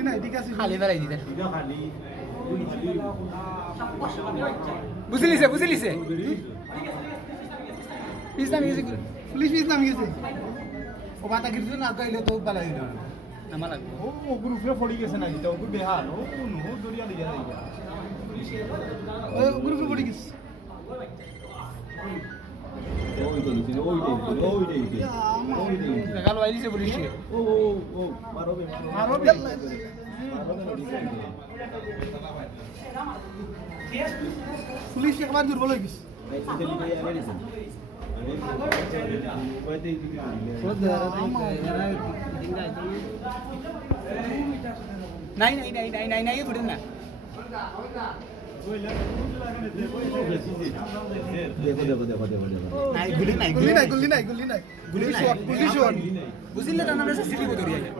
গুলি নাই ঠিক আছে খালি ফেলাই দিতে এটা খালি বুঝলিছে বুঝলিছে পিস নামি গেছে পুলিশ পিস নামি গেছে ও বাতা কিছু না কইলে তো পালাই দিল আমার লাগবে ও গ্রুপে পড়ি গেছে না এটা ওগুলো বেহাল ও কোন ও দরিয়া লিয়া যাইবা ও গ্রুপে পড়ে গেছে ওই তো নিচে ওই দে কালো আইলিছে পুলিশ ও মারবে আরো পুলিশ একবার দুর্বল হয়ে গেছে নাই নাই নাই নাই নাই নাই ফুটেন না নাই গুলি নাই গুলি নাই গুলি নাই গুলি নাই গুলি নাই পুলিশ শট বুঝিলে তো আমরা সিলি বদরি আগে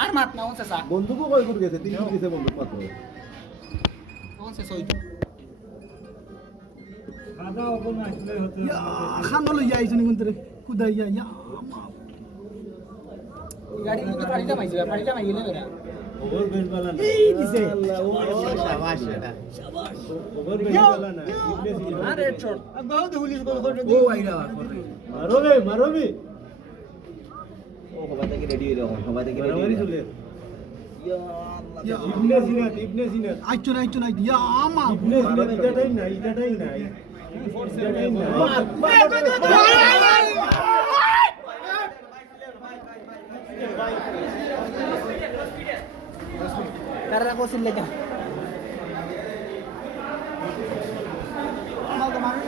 আর মাত না ওছে সা বন্ধুকও কই করে গেছে তিন গেছে বন্ধু মাত্র ওছে সই খানো লই আইছনি কোনতরে কুদাই ইয়া গাড়ি মধ্যে পাড়িটা মাইছে পাড়িটা মাইলে বেরা ওভার বেল্ট वाला না এই দিছে শাবাশ এটা ওভার বেল্ট वाला না আরে চোট বহুত পুলিশ কল করে ও আইরা করে মারবে ও সবাই থেকে রেডি হইলো সবাই থেকে রেডি মারামারি চলে ইয়া ইবনে সিনাত আইছো না ইয়া আমা ইবনে সিনাত এটাই নাই এটাই নাই Karena aku sin lega. Mau kemana?